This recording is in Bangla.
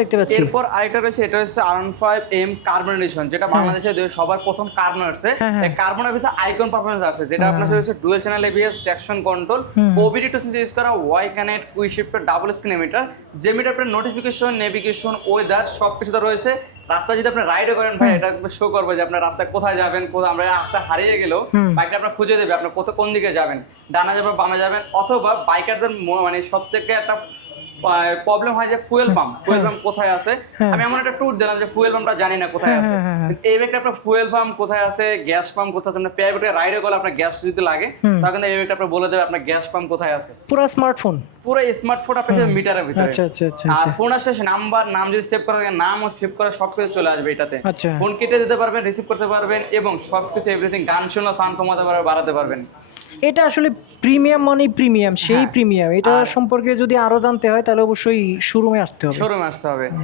দেখতে পাচ্ছি। এরপর আরেকটা রয়েছে, এটা হচ্ছে R15M কার্বন এডিশন, যেটা বাংলাদেশে সবার প্রথম কার্বন আসছে। এই কার্বনের ভিতরে আইকন পারফরম্যান্স আছে, যেটা আপনার হচ্ছে dual channel ABS, traction control, OBD two sense use করা, Y connect, quick shifter, double screen emitter, যে মিটার আপনার নোটিফিকেশন, নেভিগেশন, ওয়েদার সবকিছুতে রয়েছে। রাস্তা যদি আপনি রাইডও করেন ভাই, এটা শো করবে যে আপনার রাস্তায় কোথায় যাবেন, আমরা রাস্তায় হারিয়ে গেলেও বাইকটা আপনার খুঁজে দেবে আপনার কোন দিকে যাবেন, ডানা যাবেন বামে যাবেন। অথবা বাইকারদের মানে সবথেকে একটা প্রবলেম হয় যে ফুয়েল পাম্প কোথায় আছে। আমি এমন একটা ট্যুর দিলাম যে ফুয়েল পাম্পটা জানি না কোথায় আছে। এই ব্যাগটা আপনার ফুয়েল পাম্প কোথায় আছে, গ্যাস পাম্প কোথায় আছে, আপনার প্রাইভেটে রাইডে গেলে আপনার গ্যাস যদি লাগে তখন এই ব্যাগটা আপনার বলে দেবে আপনার গ্যাস পাম্প কোথায় আছে। পুরো স্মার্টফোন, পুরো স্মার্টফোন আপনার মিটারের ভিতরে। আচ্ছা আচ্ছা আচ্ছা। আর ফোন আসে নাম যদি সেভ করা থাকে, নাম ও সেভ করা সবকিছু চলে আসবে এটাতে। আচ্ছা। ফোন কেটে দিতে পারবেন, রিসিভ করতে পারবেন, এবং সবকিছু এভরিথিং, গান শোনা, সাউন্ড কমাতে পারবেন, বাড়াতে পারবেন। এটা আসলে প্রিমিয়াম মানে প্রিমিয়াম, সেই প্রিমিয়াম। এটা সম্পর্কে যদি আরো জানতে হয় তাহলে অবশ্যই শোরুমে আসতে হবে। শোরুমে আসতে হবে।